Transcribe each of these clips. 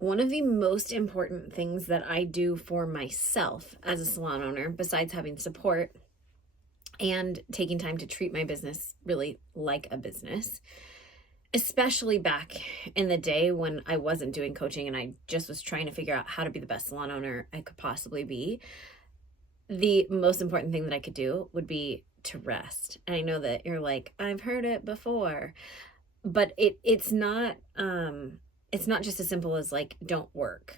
one of the most important things that I do for myself as a salon owner, besides having support and taking time to treat my business really like a business, especially back in the day when I wasn't doing coaching and I just was trying to figure out how to be the best salon owner I could possibly be, the most important thing that I could do would be to rest. And I know that you're like, I've heard it before, but it's not just as simple as like don't work,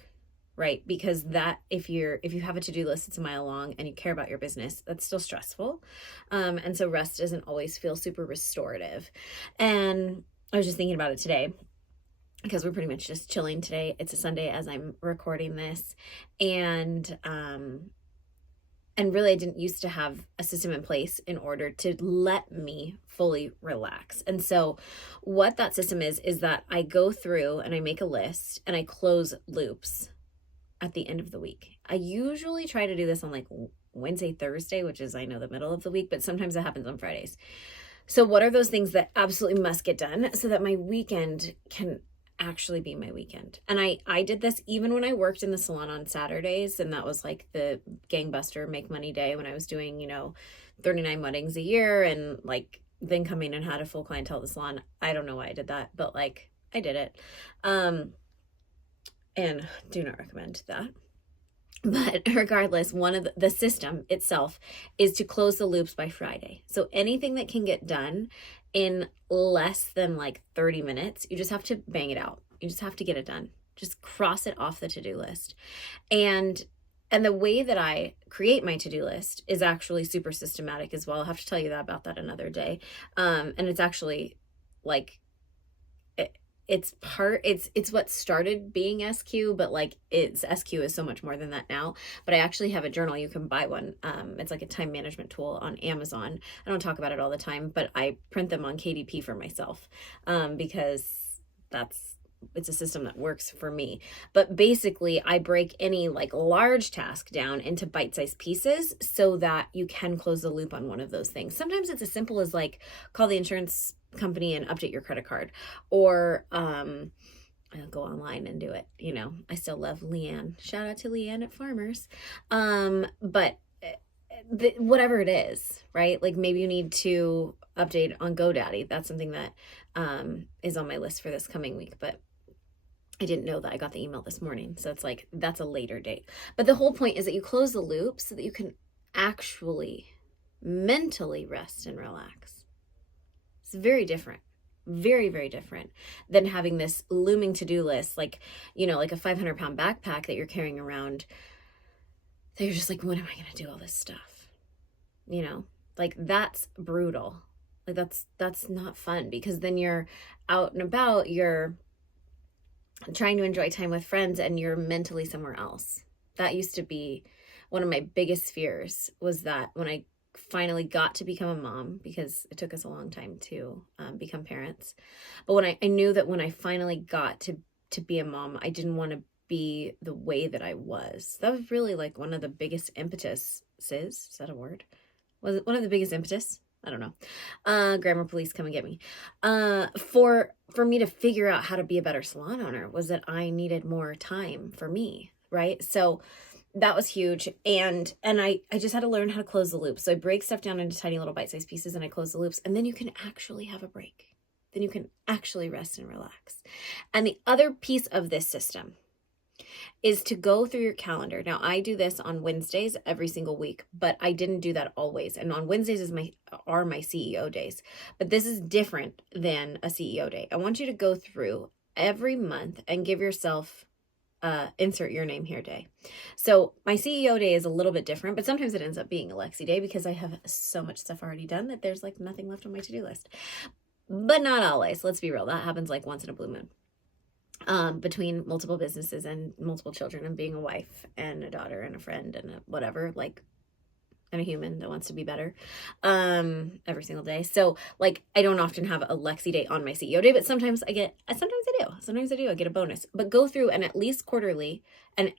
right? Because that if you have a to-do list that's a mile long and you care about your business, that's still stressful. And so rest doesn't always feel super restorative. And I was just thinking about it today because we're pretty much just chilling today. It's a Sunday as I'm recording this. And really, I didn't used to have a system in place in order to let me fully relax. And so what that system is that I go through and I make a list and I close loops at the end of the week. I usually try to do this on like Wednesday, Thursday, which is, I know, the middle of the week, but sometimes it happens on Fridays. So what are those things that absolutely must get done so that my weekend can actually be my weekend? And I did this even when I worked in the salon on Saturdays, and that was like the gangbuster make money day when I was doing 39 weddings a year and like then coming and had a full clientele at the salon. I don't know why I did that, but like I did it, and do not recommend that. But regardless, one of the system itself is to close the loops by Friday. So anything that can get done in less than like 30 minutes, you just have to bang it out. You just have to get it done. Just cross it off the to-do list. And the way that I create my to-do list is actually super systematic as well. I'll have to tell you about that another day. And it's actually like it's what started being SQ, but like SQ is so much more than that now. But I actually have a journal. You can buy one. It's like a time management tool on Amazon. I don't talk about it all the time, but I print them on KDP for myself, because it's a system that works for me. But basically I break any like large task down into bite-sized pieces so that you can close the loop on one of those things. Sometimes it's as simple as like call the insurance company and update your credit card, or I'll go online and do it. I still love Leanne. Shout out to Leanne at Farmers. But whatever it is, right? Like maybe you need to update on GoDaddy. That's something that is on my list for this coming week, but I didn't know that. I got the email this morning. So it's like, that's a later date. But the whole point is that you close the loop so that you can actually mentally rest and relax. It's very different, very, very different than having this looming to-do list, like, like a 500-pound backpack that you're carrying around that you're just like, when am I going to do all this stuff? Like that's brutal. Like that's not fun, because then you're out and about, you're trying to enjoy time with friends and you're mentally somewhere else. That used to be one of my biggest fears, was that when I finally got to become a mom, because it took us a long time to become parents. But when I knew that when I finally got to be a mom, I didn't want to be the way that I was. That was really like one of the biggest impetuses. Is that a word? Was it one of the biggest impetus? I don't know. Grammar police, come and get me. For me to figure out how to be a better salon owner was that I needed more time for me, right? So that was huge. And I just had to learn how to close the loop. So I break stuff down into tiny little bite-sized pieces and I close the loops, and then you can actually have a break. Then you can actually rest and relax. And the other piece of this system is to go through your calendar. Now I do this on Wednesdays every single week, but I didn't do that always. And on Wednesdays are my CEO days, but this is different than a CEO day. I want you to go through every month and give yourself insert your name here day. So my CEO day is a little bit different, but sometimes it ends up being a Lexi day because I have so much stuff already done that there's like nothing left on my to-do list. But not always. Let's be real. That happens like once in a blue moon. Between multiple businesses and multiple children and being a wife and a daughter and a friend and whatever, like, and a human that wants to be better every single day. So like I don't often have a Lexi day on my CEO day, but sometimes I do. I get a bonus. But go through and at least quarterly and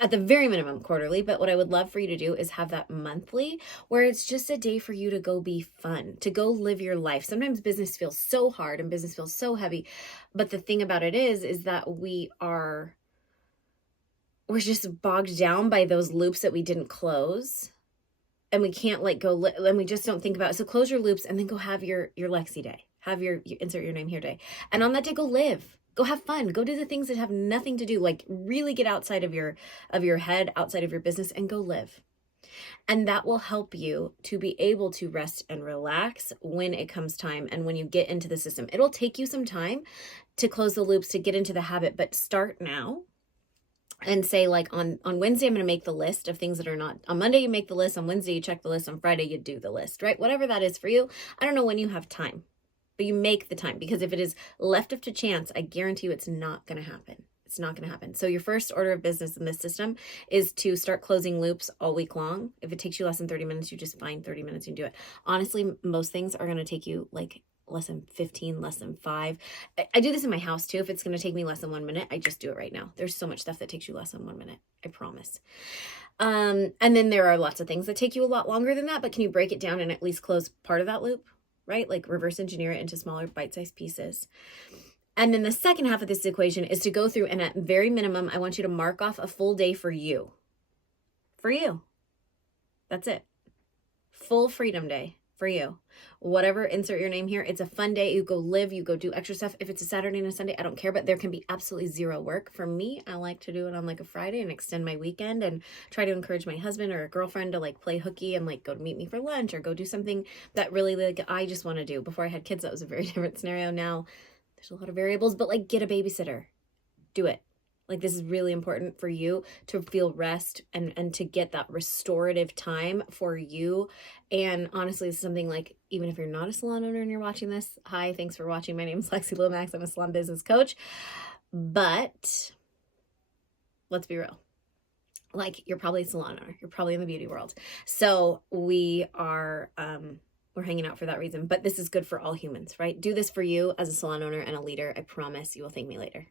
at the very minimum quarterly, but what I would love for you to do is have that monthly where it's just a day for you to go be fun, to go live your life. Sometimes business feels so hard and business feels so heavy, but the thing about it is that we're just bogged down by those loops that we didn't close, and we can't like go and we just don't think about it. So close your loops and then go have your Lexi day, have your insert your name here day, and on that day go live. Go have fun. Go do the things that have nothing to do. Like really get outside of your head, outside of your business, and go live. And that will help you to be able to rest and relax when it comes time and when you get into the system. It'll take you some time to close the loops, to get into the habit, but start now and say like on Wednesday, I'm going to make the list of things that are not on Monday. You make the list on Wednesday, you check the list on Friday, you do the list, right? Whatever that is for you. I don't know when you have time, but you make the time, because if it is left up to chance, I guarantee you it's not going to happen. It's not going to happen. So your first order of business in this system is to start closing loops all week long. If it takes you less than 30 minutes, you just find 30 minutes and do it. Honestly, most things are going to take you like less than 15, less than 5. I do this in my house too. If it's going to take me less than 1 minute, I just do it right now. There's so much stuff that takes you less than 1 minute. I promise. And then there are lots of things that take you a lot longer than that, but can you break it down and at least close part of that loop? Right? Like reverse engineer it into smaller bite-sized pieces. And then the second half of this equation is to go through, and at very minimum, I want you to mark off a full day for you. For you. That's it. Full freedom day for you. Whatever, insert your name here. It's a fun day. You go live, you go do extra stuff. If it's a Saturday and a Sunday, I don't care, but there can be absolutely zero work. For me, I like to do it on like a Friday and extend my weekend and try to encourage my husband or a girlfriend to like play hooky and like go to meet me for lunch or go do something that really like I just want to do. Before I had kids, that was a very different scenario. Now there's a lot of variables, but like get a babysitter. Do it. Like this is really important for you to feel rest and to get that restorative time for you. And honestly, it's something like, even if you're not a salon owner and you're watching this, hi, thanks for watching. My name is Lexi Lomax. I'm a salon business coach. But let's be real. Like you're probably a salon owner. You're probably in the beauty world. So we're hanging out for that reason. But this is good for all humans, right? Do this for you as a salon owner and a leader. I promise you will thank me later.